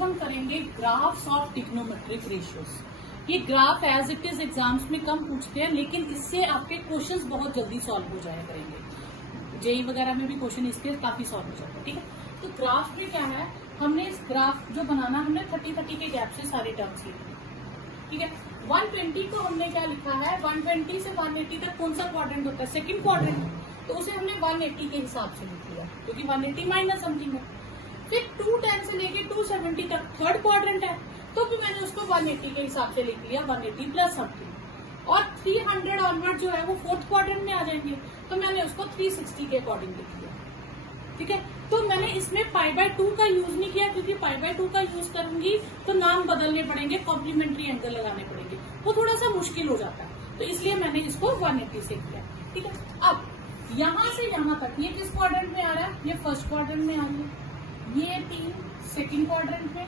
हम करेंगे graphs of trigonometric ratios. ये graph as it is exams में कम पूछते हैं, लेकिन इससे आपके क्वेश्चंस बहुत जल्दी सॉल्व हो जाया करेंगे। जेई वगैरह में भी क्वेश्चन इसके काफी सॉल्व हो जाते हैं। ठीक है, तो ग्राफ में क्या है, हमने इस ग्राफ जो बनाना, हमने 30-30 के गैप से सारे टर्म्स लिखे। ठीक है, 120 को हमने क्या लिखा है, 120 से 180 तक कौन सा क्वाड्रेंट होता है, सेकंड क्वाड्रेंट, तो उसे हमने 180 के हिसाब से लिख लिया, क्योंकि 180 माइनस समथिंग है। फिर 210 से लेके 270 तक थर्ड क्वाड्रेंट है, तो भी मैंने उसको 180 के हिसाब से लिख लिया, 180 प्लस समथिंग। और 300 ऑनवर्ड जो है वो फोर्थ क्वाड्रेंट में आ जाएंगे, तो मैंने उसको 360 के अकॉर्डिंग लिख लिया। ठीक है, तो मैंने इसमें π/2 का यूज नहीं किया, क्योंकि π/2 का यूज करूंगी तो नाम बदलने पड़ेंगे, कॉम्प्लीमेंट्री एंगल लगाने पड़ेंगे, वो थोड़ा सा मुश्किल हो जाता है, तो इसलिए मैंने इसको 180 से किया। ठीक है, अब यहाँ से यहाँ तक ये किस क्वाड्रेंट में आ रहा है, ये फर्स्ट क्वाड्रेंट में आ रही है, ये 3 सेकंड क्वाड्रेंट में,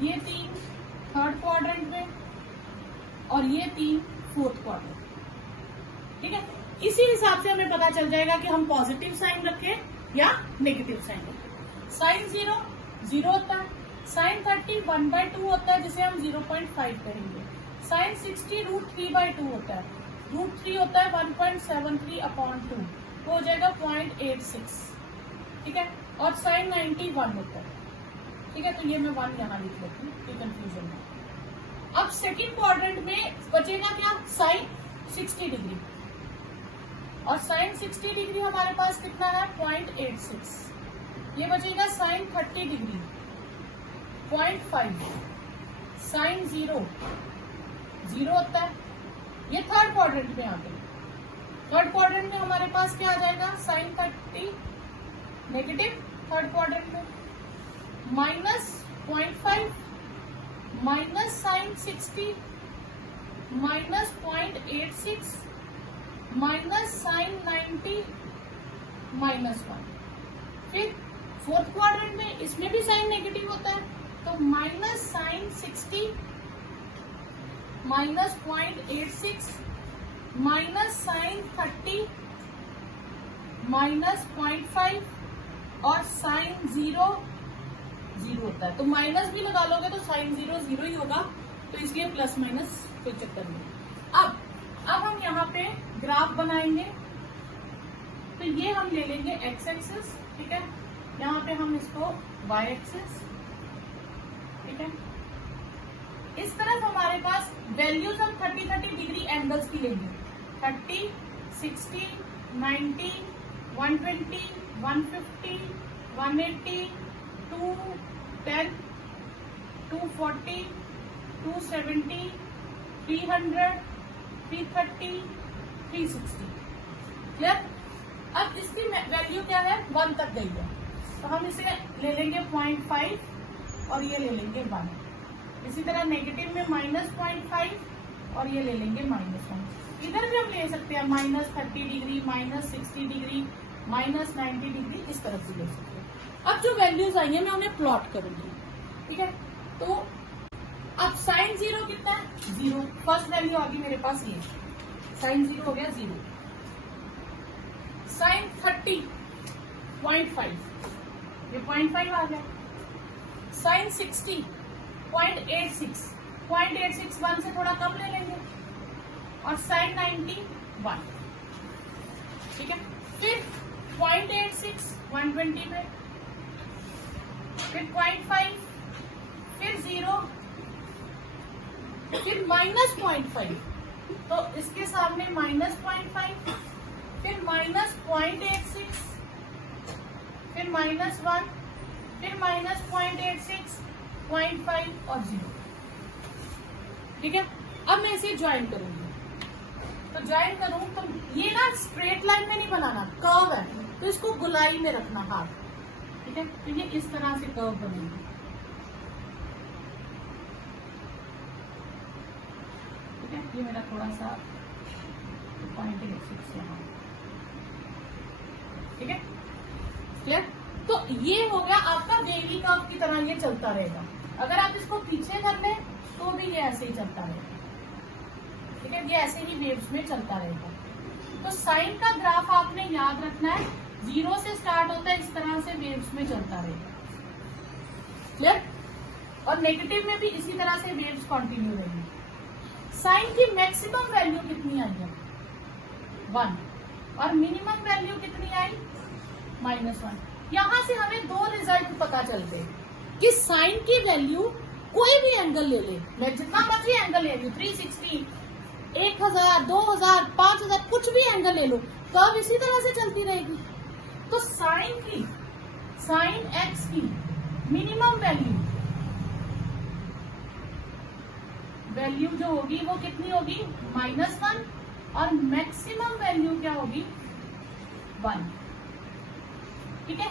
ये 3 थर्ड क्वाड्रेंट में, और ये 3 फोर्थ क्वाड्रेंट। ठीक है, इसी हिसाब से हमें पता चल जाएगा कि हम पॉजिटिव साइन रखें या नेगेटिव साइन रखें। साइन 0 0 होता है, साइन 30 1/2 होता है, जिसे हम 0.5 कहेंगे। साइन 60 √3/2 होता है, √3 होता है 1.73/2, तो हो जाएगा 0.86। ठीक है, और साइन 90 1 होता है। ठीक है, तो ये मैं 1 यहाँ लिख लेती हूँ, कोई कंफ्यूजन नहीं। अब सेकेंड क्वाड्रेंट में बचेगा क्या, साइन 60 डिग्री, और साइन 60 डिग्री हमारे पास कितना है, 0.86। ये बचेगा साइन 30 डिग्री 0.5, साइन 0 0 होता है, ये थर्ड क्वाड्रेंट में आ गई। थर्ड क्वाड्रेंट में हमारे पास क्या आ जाएगा, साइन 30 नेगेटिव थर्ड क्वाड्रेंट में, minus 0.5 minus sine 60 minus 0.86 minus sine 90 minus 1। फिर फोर्थ क्वाड्रेंट में इसमें भी साइन नेगेटिव होता है, तो minus sine 60 minus 0.86 minus sine 30 minus 0.5 और साइन 0 0 होता है, तो माइनस भी लगा लोगे तो साइन 0 0 ही होगा, तो इसलिए प्लस माइनस कोई चक्कर नहीं। अब हम यहाँ पे ग्राफ बनाएंगे, तो ये हम ले लेंगे एक्स एक्सिस। ठीक है, यहाँ पे हम इसको वाई एक्सिस। ठीक है, इस तरफ हमारे पास वैल्यूज हम 30-30 डिग्री एंगल्स की लेंगे, 30 60 90 120 150 180 210 240 270 300 330 360। क्लियर? अब इसकी वैल्यू क्या है, 1 तक गई है, तो हम इसे ले लेंगे 0.5 और ये ले लेंगे 1। इसी तरह नेगेटिव में -0.5 और ये ले लेंगे -1। इधर भी हम ले सकते हैं -30 डिग्री -60 डिग्री -90 डिग्री, इस तरफ भी ले सकते हैं। अब जो वैल्यूज आई है मैं उन्हें प्लॉट करूंगी। ठीक है, तो अब साइन 0 कितना है, 0, फर्स्ट वैल्यू आ गई मेरे पास, ये साइन 0 हो गया 0। साइन 30 0.5, ये 0.5 आ गया। साइन 60 0.86 0.86 1 से थोड़ा कम ले लेंगे, और साइन 90 1। ठीक है, फिर 0.86 120 पे, फिर 0.5, फिर 0, फिर -0.5, तो इसके सामने -0.5, फिर -0.86, फिर -1, फिर -0.86 0.5 और 0। ठीक है, अब मैं इसे ज्वाइन करूंगी, तो ज्वाइन करूं तो ये ना स्ट्रेट लाइन में नहीं बनाना, कर्व है, तो इसको गोलाई में रखना हाथ। ठीक है, तो ये इस तरह से कर्व बनेगी। ये मेरा थोड़ा सा 0.86 यहाँ। ठीक है, क्लियर? तो ये हो गया आपका वेवी कर्व की तरह, ये चलता रहेगा। अगर आप इसको पीछे कर लें तो भी ये ऐसे ही चलता रहेगा। ठीक है, ये ऐसे ही वेव्स में चलता रहेगा। तो साइन का ग्राफ आपने याद रखना है, 0 से स्टार्ट होता है, इस तरह से वेव्स में चलता रहेगा। क्लियर? और नेगेटिव में भी इसी तरह से वेव्स कंटिन्यू रहेंगी। साइन की मैक्सिमम वैल्यू कितनी आई है 1 और मिनिमम वैल्यू कितनी आई -1। यहां से हमें दो रिजल्ट पता चलते हैं कि साइन की वैल्यू कोई भी एंगल ले ले, मैं जितना मर्जी एंगल ले लू 360, 1000, 2000, 5000, कुछ भी एंगल ले लो, कर्व इसी तरह से चलती रहेगी। तो साइन एक्स की मिनिमम वैल्यू जो होगी वो कितनी होगी -1 और मैक्सिमम वैल्यू क्या होगी 1। ठीक है,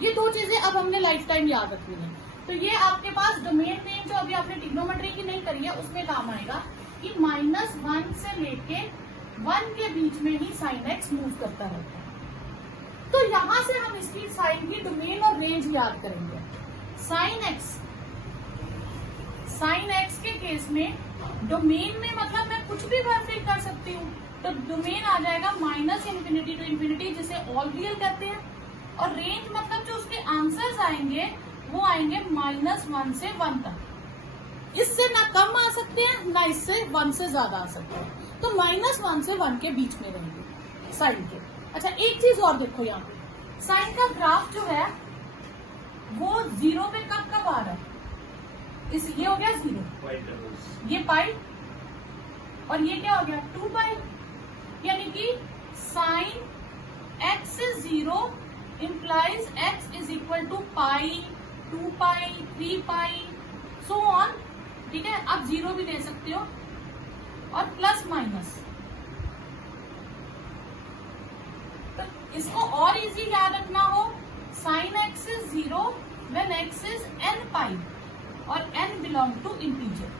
ये दो चीजें अब हमने लाइफ टाइम याद रखनी है। तो ये आपके पास डोमेन नेम जो अभी आपने ट्रिग्नोमेट्री की नहीं करी है उसमें काम आएगा कि -1 से लेके 1 के बीच में ही साइन एक्स मूव करता रहता है। तो यहां से हम इसकी साइन की डोमेन और रेंज याद करेंगे। साइन एक्स के केस में डोमेन में मतलब मैं कुछ भी वर्क कर सकती हूँ, तो डोमेन आ जाएगा -∞ to ∞, जिसे ऑल रियल कहते हैं, और रेंज मतलब जो उसके आंसर्स आएंगे वो आएंगे -1 से 1 तक। इससे ना कम आ सकते हैं ना इससे 1 से ज्यादा आ सकते हैं, तो -1 से 1 के बीच में रहेंगे साइन के। अच्छा, एक चीज और देखो, यहाँ पे साइन का ग्राफ जो है वो 0 पे कब आ रहा है, ये हो गया 0, ये पाई, और ये क्या हो गया 2 पाई, यानी कि sine x is 0 implies x is equal to pi, 2 pi, 3 pi, so on. ठीक है, आप 0 भी दे सकते हो और प्लस माइनस। तो इसको और इजी याद रखना हो, sine x is 0 when x is n पाई और n बिलोंग टू इंटीजर।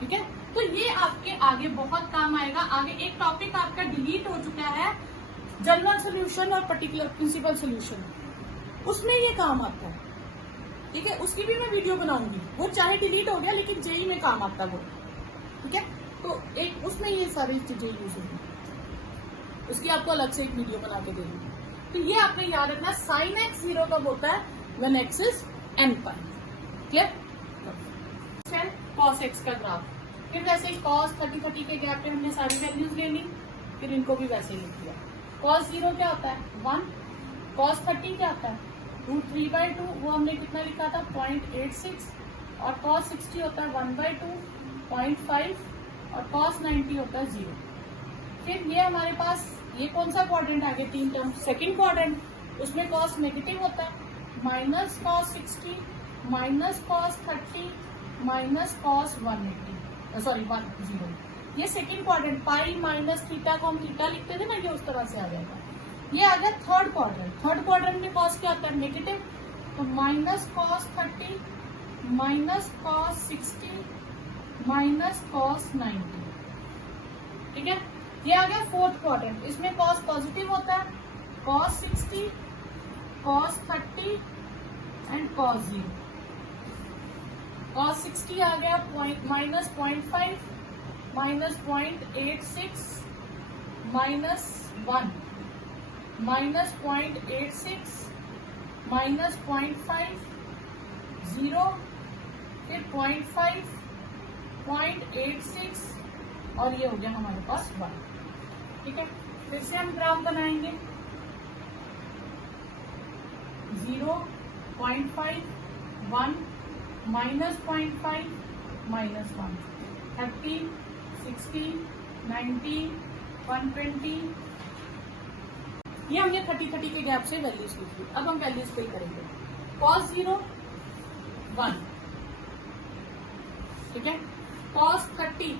ठीक है, तो ये आपके आगे बहुत काम आएगा। आगे एक टॉपिक आपका डिलीट हो चुका है, जनरल सोल्यूशन और पर्टिकुलर प्रिंसिपल सोल्यूशन, उसमें ये काम आता है। ठीक है, उसकी भी मैं वीडियो बनाऊंगी, वो चाहे डिलीट हो गया लेकिन जेई में काम आता है वो। ठीक है, तो एक उसमें ये सारी चीजें यूज होंगी, उसकी आपको अलग से एक वीडियो बना के दे दूंगी। तो ये आपने याद रखना, साइन एक्स 0 कब होता है when x is n pi. Clear? Cos x का ग्राफ, फिर वैसे ही कॉस 30 के गैप पे हमने सारी वैल्यूज ले ली, फिर इनको भी वैसे ही लिख दिया। cos 0 क्या होता है 1, cos 30 क्या होता है √3/2, वो हमने कितना लिखा था 0.86, और cos 60 होता है 1/2, 0.5, और cos 90 होता है 0। फिर ये हमारे पास ये कौन सा क्वाड्रेंट आ गया, 3 टर्म, सेकंड क्वाड्रेंट, उसमें cos नेगेटिव होता है, -cos 60, -cos 30, -cos 180, ये second quadrant, pi minus theta को हम थीटा लिखते थे ना, ये उस तरह से आ जाएगा। ये आ गया थर्ड क्वाड्रेंट में कॉस क्या होता है नेगेटिव, तो -cos 30, -cos 60, -cos 90। ठीक है, ये आ गया फोर्थ क्वाड्रेंट, इसमें कॉस पॉजिटिव होता है, cos 60, cos 30 and cos 0। cos 60 आ गया -0.5, -0.86, -1, -0.86, -0.5, 0, फिर 0.5, 0.86, और ये हो गया हमारे पास 1। ठीक है, फिर से हम ग्राफ बनाएंगे, 0, 0.5, 1, -0.5, -1, 30, 60, 90, 120, ये हमने 30 के गैप से वैल्यूज लिखी। अब हम वैल्यूज फिल करेंगे। cos 0 1, ठीक है, cos 30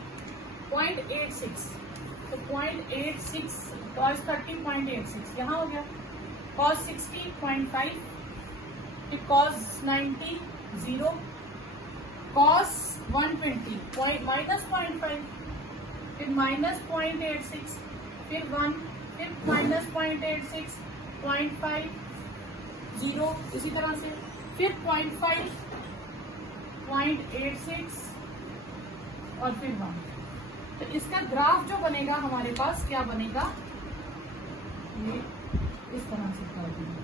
0.86, तो 0.86, cos 30 0.86 यहाँ हो गया, cos 60 0.5, फिर cos 90 0, cos 120 -0.5, फिर -0.86, फिर 1, फिर -0.86, 0.5, 0, इसी तरह से फिर 0.5, 0.86 और फिर 1। तो इसका ग्राफ जो बनेगा हमारे पास क्या बनेगा, ये इस तरह से कर देंगे।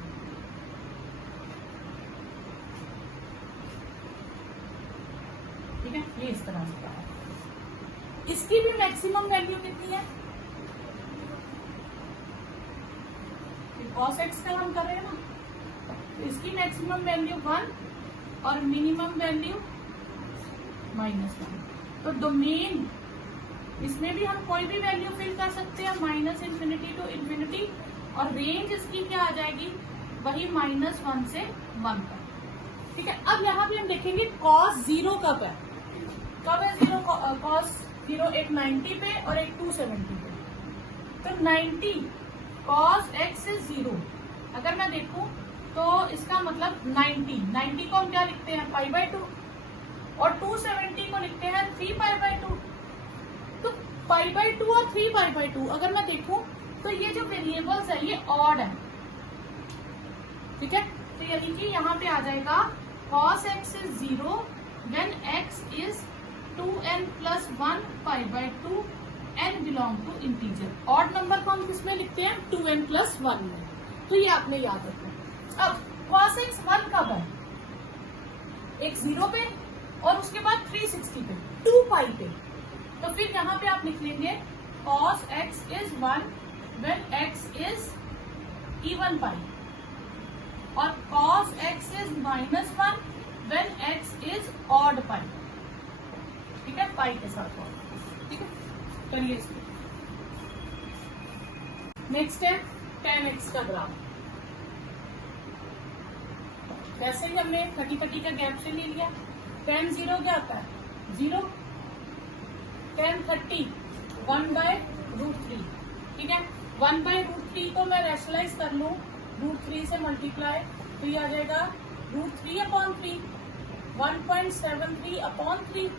ठीक है, ये इस तरह से है। इसकी भी मैक्सिमम वैल्यू कितनी है, cos x का हम कर रहे हैं ना, तो इसकी मैक्सिमम वैल्यू 1 और मिनिमम वैल्यू -1। तो डोमेन इसमें भी हम कोई भी वैल्यू फिल कर सकते हैं, -∞ to ∞, और रेंज इसकी क्या आ जाएगी, वही -1 से 1 तक। ठीक है, अब यहाँ पे हम देखेंगे cos 0 कब है, कब है 0, cos 0 एक 90 पे और एक 270 पे। तो 90 cos x is 0 अगर मैं देखूं तो इसका मतलब 90 को हम क्या लिखते हैं, π/2, और 270 को लिखते हैं 3π/2। तो π/2 और 3π/2 अगर मैं देखूं तो ये जो वेरिएबल्स है ये ऑड है। ठीक है, तो यानी कि यहाँ पे आ जाएगा cos x is 0 when x is 2n plus 1 π/2 n belong to integer. Odd number को हम किसमें लिखते हैं, 2n plus 1 में। तो ये आपने याद रखना। अब cos x 1 कब है, एक 0 पे और उसके बाद 360 पे, 2π पे। तो फिर यहाँ पे आप लिख लेंगे cos x is 1 when x is even π, और cos x is -1 when x is odd π। ठीक है, पाई के साथ और, ठीक है, करिए इसको। नेक्स्ट है tan x का ग्राफ। वैसे ही हमने 30 का गैप से ले लिया। tan 0 क्या होता है, 0। tan 30 1/√3। ठीक है, 1/√3 को मैं रैशनलाइज कर लूं √3 से मल्टीप्लाई, तो ये आ जाएगा √3/3, 1.73/3।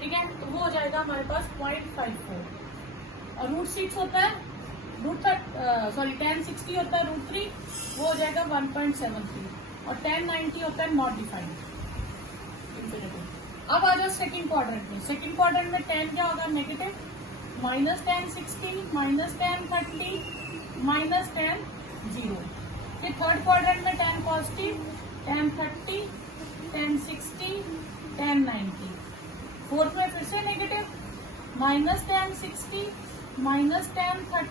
ठीक है, तो वो हो जाएगा हमारे पास 0.54। और √6 होता है tan 60 होता है √3, वो हो जाएगा 1.73। और tan 90 होता है नॉट डिफाइंड। अब आ जाओ सेकंड क्वाड्रेंट में। सेकंड क्वाड्रेंट में tan क्या होगा, नेगेटिव, -tan 60, -tan 30, -tan 0। फिर थर्ड क्वाड्रेंट में tan positive, tan 30, tan 60, tan 90। Fourth में फिर से negative, -tan 60, -tan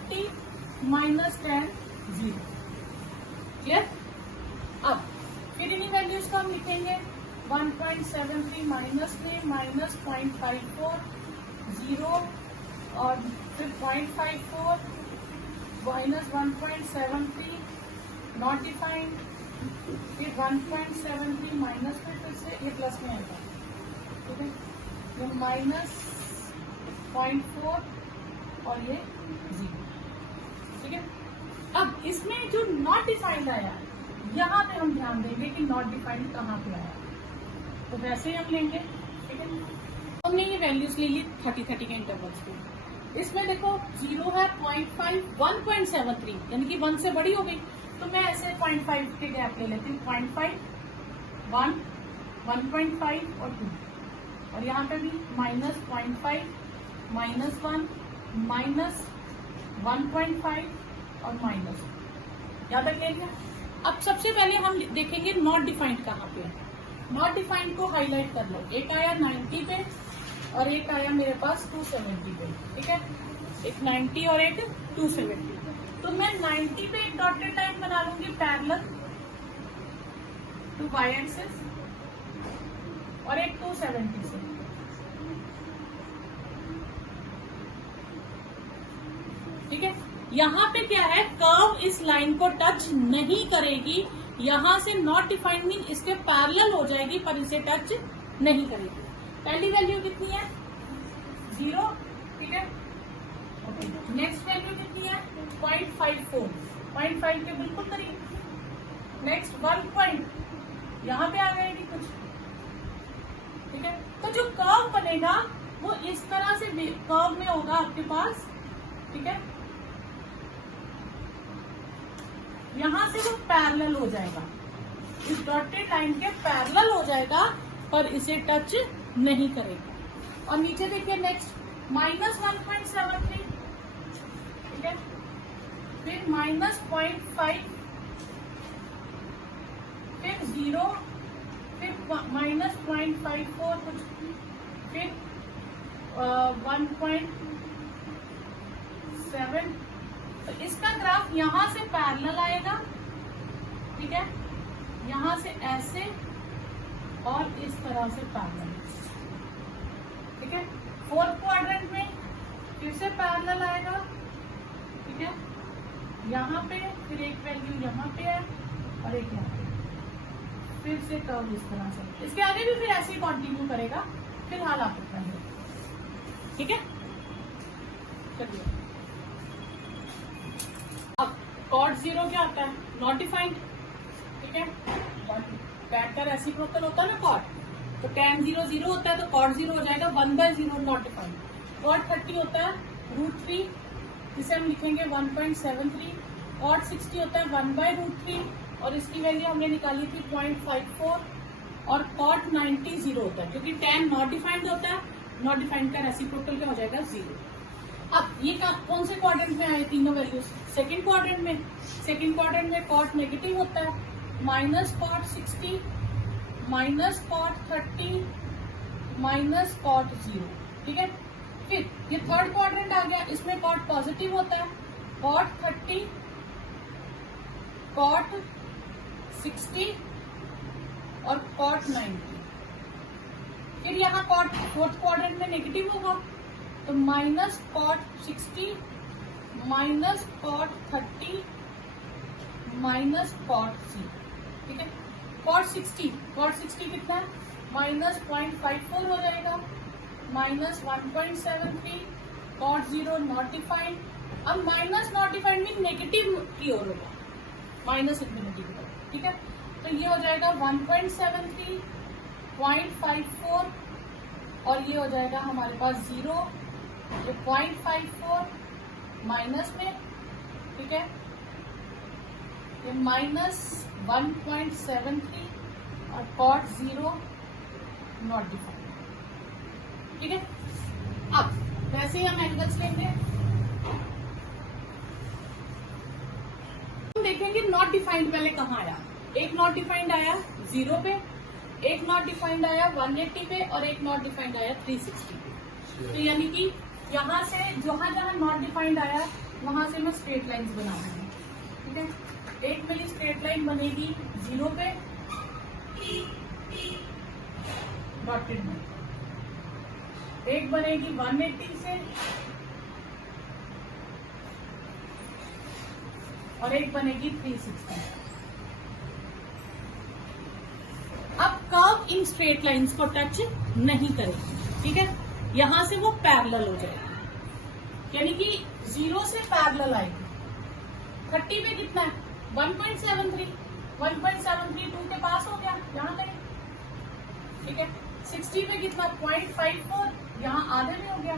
30, -tan 0। Clear. अब फिर इन्हीं वैल्यूज को हम लिखेंगे 1.73 -3 -0.54 0 और फिर 0.54 -1.73 नॉट डिफाइंड, फिर 1.73 माइनस में फिर से ये प्लस में आएगा। ठीक है, ये -0.4 और ये 0। ठीक है, अब इसमें जो नॉट डिफाइंड आया यहाँ पे हम ध्यान देंगे कि नॉट डिफाइंड कहाँ पे आया, तो वैसे ही हम लेंगे। ठीक है, हमने ये वैल्यूज ले ली 30 के इंटरवल्स पे। इसमें देखो 0 है 0.5, 1.73 यानी कि 1 से बड़ी हो गई, तो मैं ऐसे 0.5 के गैप ले लेती हूँ, 0.5, 1, 1.5 और 2। और यहाँ पे भी -0.5, -1, -1.5 और माइनस, याद रख लिया। अब सबसे पहले हम देखेंगे नॉट डिफाइंड कहाँ पे है। नॉट डिफाइंड को हाईलाइट कर लो। एक आया 90 पे और एक आया मेरे पास 270 पे। ठीक है, एक 90 और एक 270। तो मैं 90 पे एक डॉटेड लाइन बना लूंगी पैरेलल टू वाई एक्सिस और एक 270 से। ठीक है, यहाँ पे क्या है, कर्व इस लाइन को टच नहीं करेगी, यहाँ से नॉट डिफाइंड मीन इसके पैरेलल हो जाएगी पर इसे टच नहीं करेगी। पहली वैल्यू कितनी है, 0। ठीक है, नेक्स्ट वैल्यू कितनी है, 0.54, 0.5 के बिल्कुल करीब। नेक्स्ट 1 पॉइंट यहाँ पे आ जाएगी कुछ। ठीक है, तो जो कर्व बनेगा वो इस तरह से कर्व में होगा आपके पास। ठीक है, यहां से वो पैरेलल हो जाएगा, इस डॉटेड लाइन के पैरेलल हो जाएगा पर इसे टच नहीं करेगा। और नीचे देखिए नेक्स्ट -1.73। ठीक है, फिर -0.5, फिर 0, फिर माइनस 0.54 कुछ, फिर 1.7। तो इसका ग्राफ यहां से पैरेलल आएगा, ठीक है, यहां से ऐसे और इस तरह से पैरेलल, ठीक है। फोर्थ क्वाड्रेंट में फिर से पैरेलल आएगा, ठीक है, यहाँ पे फिर एक वैल्यू यहाँ पे है और एक यहाँ पे, फिर से कर्व इस तरह से, इसके आगे भी फिर ऐसे ही कंटिन्यू करेगा। फिलहाल आप इतना ही, ठीक है। चलिए अब कॉट 0 क्या आता है? नॉट डिफाइंड, ठीक है। बैक का रेसिप्रोकल होता है ना कॉट, तो tan 0 0 होता है, तो कॉट 0 हो जाएगा 1/0 नॉट डिफाइंड। कॉट 30 होता है √3, जिसे हम लिखेंगे 1.73। कॉट 60 होता है 1/√3 और इसकी वैल्यू हमने निकाली थी 0.54। और कॉट 90 0 होता है, क्योंकि tan नॉट डिफाइंड होता है, नॉट डिफाइंड का रेसिप्रोकल क्या हो जाएगा? 0। अब ये कौन से क्वाड्रेंट में आए तीनों वैल्यूज? सेकंड क्वाड्रेंट में। सेकंड क्वाड्रेंट में कॉट नेगेटिव होता है, minus cot 60, minus cot 30, minus cot 0, ठीक है। फिर ये थर्ड क्वाड्रेंट आ गया, इसमें कॉट पॉजिटिव होता है, कॉट 30, कॉट 60 और कॉट 90। फिर यहाँ कॉट फोर्थ क्वाड्रेंट में नेगेटिव होगा, तो minus cot 60, minus cot 30, minus cot 0, ठीक है। कॉट 60 कितना है? माइनस 0.54 हो जाएगा, माइनस 1.73। Cot 0 not defined. अब minus not defined mean negative की ओर होगा, माइनस इन्फिनिटी की ओर, ठीक है। तो ये हो जाएगा 1.73, 0.54 और ये हो जाएगा हमारे पास 0, ये 0.54 माइनस में, ठीक है, ये माइनस 1.73 और कॉट 0 नॉट डिफाइंड, ठीक है। अब वैसे ही हम एंगल्स लेंगे, हम देखेंगे नॉट डिफाइंड पहले कहाँ आया। एक नॉट डिफाइंड आया 0 पे, एक नॉट डिफाइंड आया 180 पे और एक नॉट डिफाइंड आया 360 पे। तो यानी कि यहाँ से जहां जहां नॉट डिफाइंड आया वहां से मैं स्ट्रेट लाइंस बना दूंगी, ठीक है। एक मेरी स्ट्रेट लाइन बनेगी 0 पे डॉटेड में, एक बनेगी 180 से और एक बनेगी 360। अब कर्व इन स्ट्रेट लाइंस को टच नहीं करेगी, ठीक है, यहां से वो पैरेलल हो जाएगी, यानी कि 0 से पैरेलल आएगी। 30 पे कितना है? 1.73, 1.73 2 के पास हो गया, यहाँ गए, ठीक है। 60 पे कितना? 0.54, यहाँ आधे में हो गया।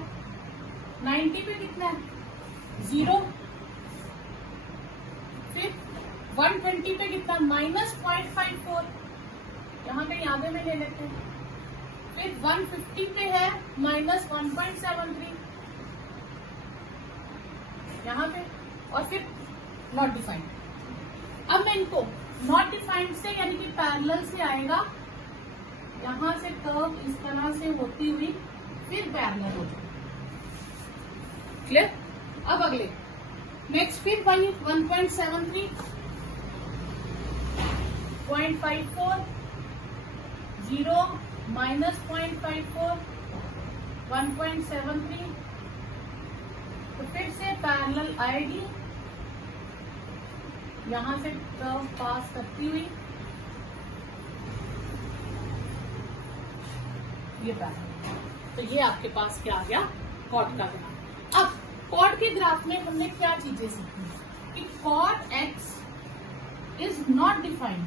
90 पे कितना है? 0। फिर 120 पे कितना? माइनस 0.54, यहाँ कहीं आधे में ले लेते हैं। फिर 150 पे है माइनस 1.73, यहाँ पे, और फिर नॉट डिफाइंड। अब मैं इनको नॉट डिफाइंड से यानी कि पैरेलल से आएगा, यहां से कर्व इस तरह से होती हुई फिर पैरेलल हो जाएगी, क्लियर। अब अगले नेक्स्ट फिर वही 1.73, 0.54, 0, माइनस 0.54, 1.73, तो फिर से पैरेलल आएगी, यहां से कर्व पास करती हुई ये पैरेलल। तो ये आपके पास क्या आ गया? कॉट का ग्राफ। अब कॉट के ग्राफ में हमने क्या चीजें सीखी कि cot x is not defined,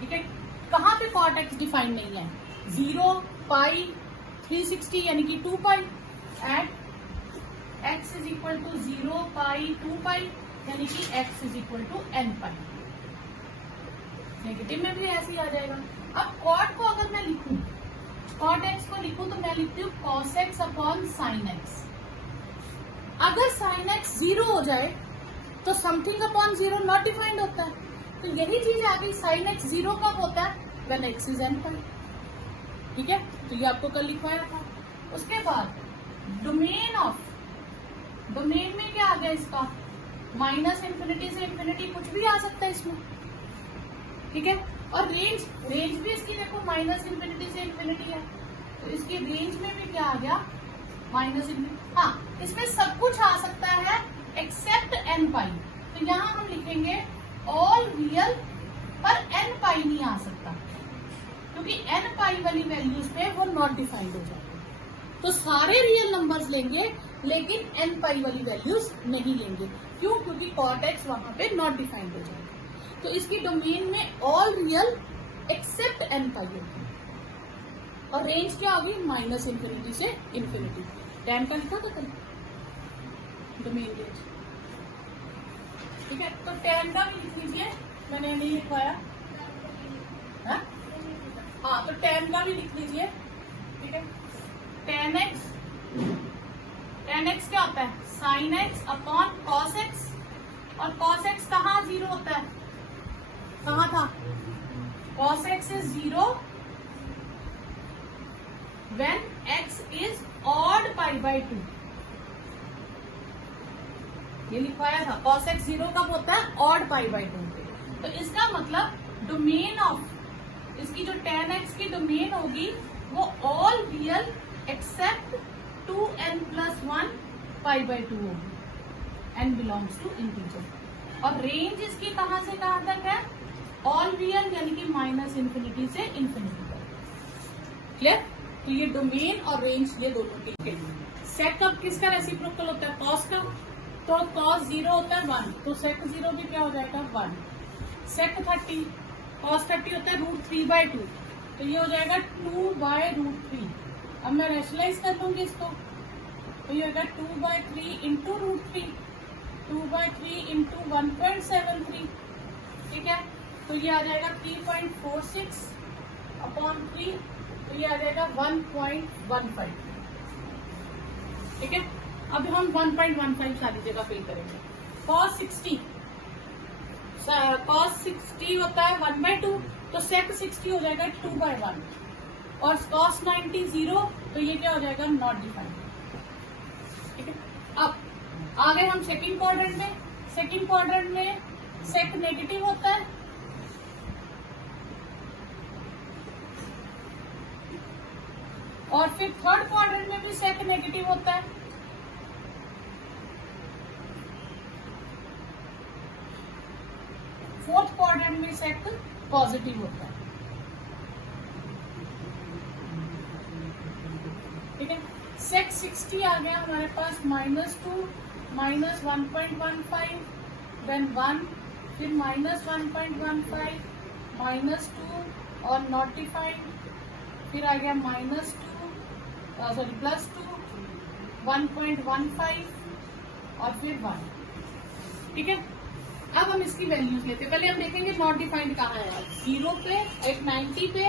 ठीक है। कहां पे कॉट एक्स डिफाइंड नहीं है? 0, पाई, 360 यानी कि 2 pi at x is equal to 0, pi, 2 pi यानी कि x is equal to n pi. Negative में भी ऐसे ही आ जाएगा। अब कॉट को अगर मैं लिखूं, कॉट एक्स को लिखूं तो मैं लिखती हूँ cos x upon sine x. अगर साइन एक्स 0 हो जाए तो समथिंग अपॉन 0 नॉट डिफाइंड होता है, तो यही चीज आ गई, साइन एक्स 0 कब होता है, व्हेन एक्स इज n पाई। ठीक है, तो ये आपको कल लिखवाया था। उसके बाद डोमेन में क्या आ गया इसका, माइनस इन्फिनिटी से इन्फिनिटी, कुछ भी आ सकता है इसमें। ठीक है, और रेंज भी इसकी देखो माइनस इन्फिनिटी से इन्फिनिटी है, तो इसकी रेंज में भी क्या आ गया, माइनस इन्फिनिटी। हाँ, इसमें सब कुछ आ सकता है एक्सेप्ट n पाई। तो यहाँ हम लिखेंगे ऑल रियल, पर n पाई नहीं आ सकता, क्योंकि n पाई वाली वैल्यूज पे वो नॉट डिफाइंड हो जाएगा। तो सारे रियल नंबर्स लेंगे लेकिन n पाई वाली वैल्यूज नहीं लेंगे। क्यों, क्योंकि कॉट एक्स वहां पे नॉट डिफाइंड हो जाएगा। तो इसकी डोमेन में ऑल रियल एक्सेप्ट n पाई होगी, और रेंज क्या होगी, माइनस इन्फिनिटी से इन्फिनिटी। tan का लिखा था कल, डोमेन रेंज। ठीक है, तो tan का भी लिख लीजिए, मैंने नहीं लिखवाया। हाँ, तो tan का भी लिख लीजिए। ठीक है, tan x क्या होता है, sin x upon cos x, और cos x कहाँ 0 होता है, कहाँ था, cos x is 0 when x is odd pi by 2। ये लिखवाया था, cos x 0 कब होता है, odd pi by 2 पे। तो इसका मतलब डोमेन ऑफ इसकी जो tan x की डोमेन होगी वो all real except 2n+1 pi by 2 होगी, n बिलोंग्स टू इंटीजर। और रेंज इसकी कहां से कहां तक है, ऑल रियल यानी कि माइनस इन्फिनिटी से इन्फिनिटी तक। क्लियर, तो ये डोमेन और रेंज ये दोनों के। सेक अब किसका रेसिप्रोकल होता है, कॉस का, तो cos 0 होता है 1, तो sec 0 भी क्या हो जाएगा 1। sec 30 cos 30 होता है √3/2, तो ये हो जाएगा 2/√3। अब मैं रेशनलाइज कर लूंगी इसको, तो ये होगा 2/3 इंटू √3, 2/3 इंटू 1.73। ठीक है, तो ये आ जाएगा 3.46 अपॉन 3, तो ये आ जाएगा 1.15। ठीक है, अब हम 1.15 सारी जगह फिल करेंगे। cos 60 होता है 1/2, तो sec 60 हो जाएगा 2/1, और cos 90 0, तो ये क्या हो जाएगा, नॉट डिफाइंड। ठीक है, अब आ गए हम सेकंड क्वाड्रेंट में। सेकंड क्वाड्रेंट में sec नेगेटिव होता है, और फिर थर्ड क्वाड्रेंट में भी sec नेगेटिव होता है, फोर्थ क्वाड्रेंट में sec पॉजिटिव होता है। ठीक है, sec 60 आ गया हमारे पास -2 -1.15 देन 1, फिर -1.15 -2 और नॉट डिफाइंड, फिर आ गया -2 +2 1.15 और फिर 1। ठीक है, अब हम इसकी वैल्यूज लेते हैं। पहले हम देखेंगे नॉट डिफाइंड कहाँ है, 0 पे, एक 90 पे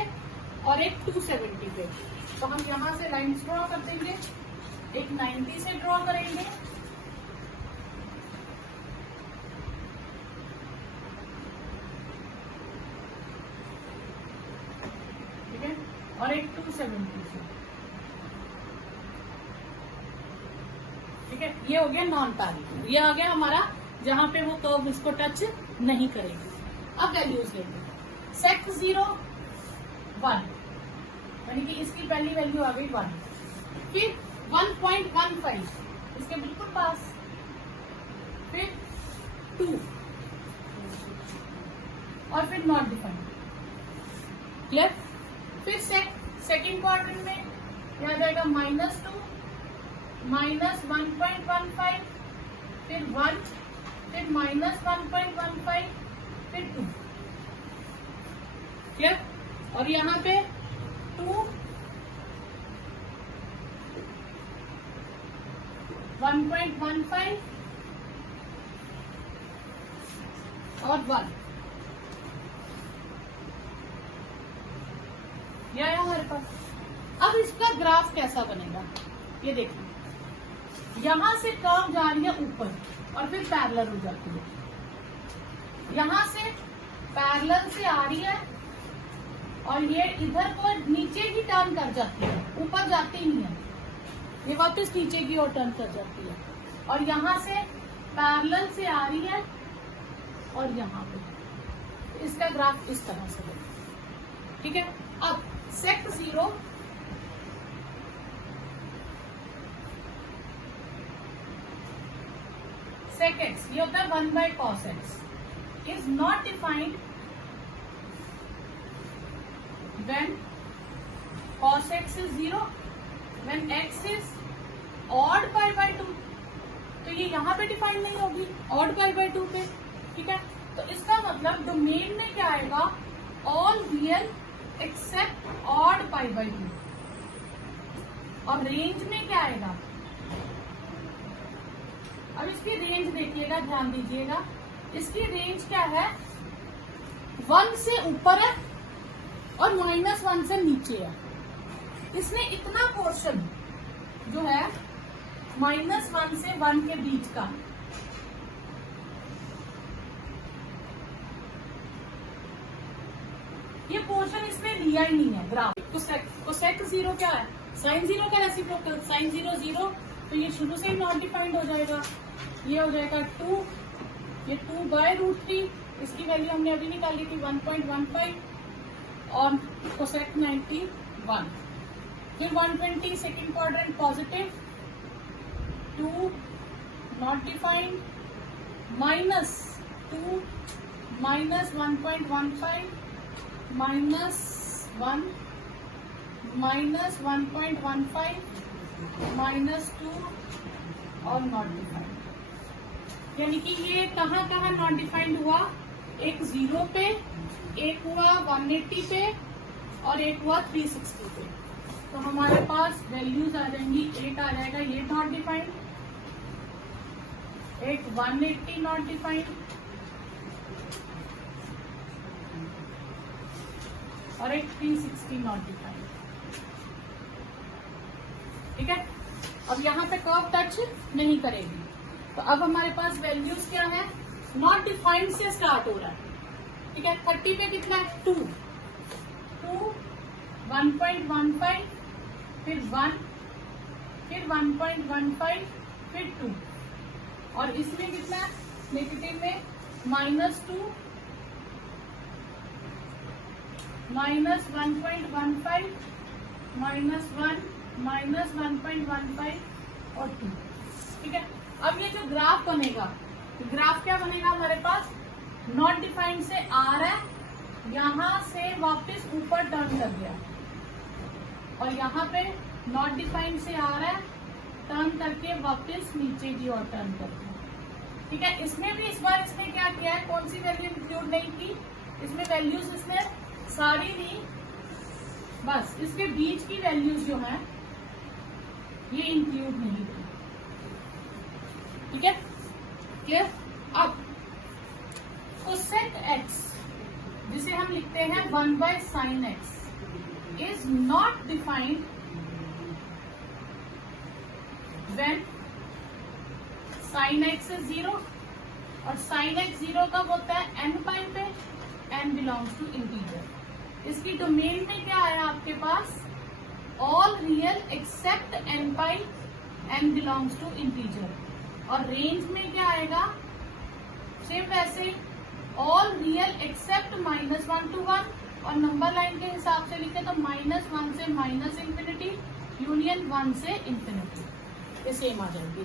और एक 270 पे। तो हम यहाँ से लाइन्स ड्रॉ कर देंगे, एक 90 से ड्रॉ करेंगे, ठीक है, और एक 270 से। ठीक है, ये हो गया नॉन पैरेलल, ये आ गया हमारा जहां पे वो कर्व इसको टच नहीं करेगी। अब वैल्यूज लेंगे, sec 0 1, यानी कि इसकी पहली वैल्यू आ गई 1, फिर 1.15 इसके बिल्कुल पास, फिर 2 और फिर नॉट डिफाइंड। क्लियर, फिर सेकंड क्वाड्रेंट में यह आ जाएगा -2 -1.15 फिर 1, फिर -1.15 फिर 2। क्लियर, और यहाँ पे 2 1.15 और 1, यह है हमारे पास। अब इसका ग्राफ कैसा बनेगा, ये देखिए, यहां से कर्व जा रही है ऊपर और फिर पैरेलल हो जाती है, यहां से पैरेलल से आ रही है और ये इधर को नीचे ही टर्न कर जाती है, ऊपर जाती नहीं है, ये वापस नीचे की ओर टर्न कर जाती है। और यहाँ से पैरेलल से आ रही है और यहाँ पे इसका ग्राफ इस तरह से है। ठीक है, अब सेक 0 सेक एक्स, ये होता है 1/cos x, is not defined when cos x is 0, when x is odd pi by 2, तो ये यहाँ पे डिफाइन नहीं होगी odd pi by 2 पे। ठीक है, तो इसका मतलब डोमेन में क्या आएगा, all real except odd pi by 2, और रेंज में क्या आएगा, अब इसकी रेंज देखिएगा, ध्यान दीजिएगा, इसकी रेंज क्या है, 1 से ऊपर है और -1 से नीचे है। इसने इतना पोर्शन जो है -1 से 1 के बीच का, ये पोर्शन इसमें लिया ही नहीं है ग्राफ। कोसेक 0 क्या है, साइन 0 का रेसिप्रोकल, साइन 0 0, तो ये शुरू से ही नॉट डिफाइंड हो जाएगा, ये हो जाएगा 2, ये 2/√3, इसकी वैल्यू हमने अभी निकाली थी 1.15, और कोसेक 91, फिर 120 second quadrant positive, 2 not defined, -2 -1.15 -1 -1.15 -2 और नॉट डिफाइंड। यानी कि ये कहाँ कहाँ नॉट डिफाइंड हुआ, एक 0 पे, एक हुआ 180 पे और एक हुआ 360 पे। तो हमारे पास वैल्यूज आ जाएंगी, 8 आ जाएगा ये नॉट डिफाइंड, एक 180 नॉट डिफाइंड और एक 360 नॉट डिफाइंड। ठीक है, अब यहाँ पे कर्व टच नहीं करेगी, तो अब हमारे पास वैल्यूज क्या है, नॉट डिफाइंड से स्टार्ट हो रहा है। ठीक है, 30 पे कितना है, 2 1.15, फिर 1, फिर 1.15, फिर 2, और इसमें कितना है, नेगेटिव में -2 -1.15 -1 -1.15 और 2। ठीक है, अब ये जो ग्राफ बनेगा, तो ग्राफ क्या बनेगा हमारे पास, नॉट डिफाइंड से आ रहा है, यहां से वापस ऊपर टर्न कर गया, और यहाँ पे नॉट डिफाइंड से आ रहा है, टर्न करके वापस नीचे की ओर टर्न कर गया। ठीक है, इसमें भी इस बार इसने क्या किया है, कौन सी वैल्यू इंक्लूड नहीं की, इसमें वैल्यूज इसने सारी ली, बस इसके बीच की वैल्यूज जो है ये इंक्लूड नहीं की। ठीक है, क्लियर। अब कोसेक x, जिसे हम लिखते हैं 1/sin x, is not defined when sin x is 0, और sin x 0 कब होता है, n पाई पे, n बिलोंग्स टू इंटीजर। इसकी डोमेन में क्या आया आपके पास, all real except n pi, n belongs to integer, और रेंज में क्या आएगा, सिर्फ ऐसे ऑल रियल एक्सेप्ट -1 to 1, और नंबर लाइन के हिसाब से लिखे तो -1 से -∞ यूनियन 1 से ∞, ये सेम आ जाएगी।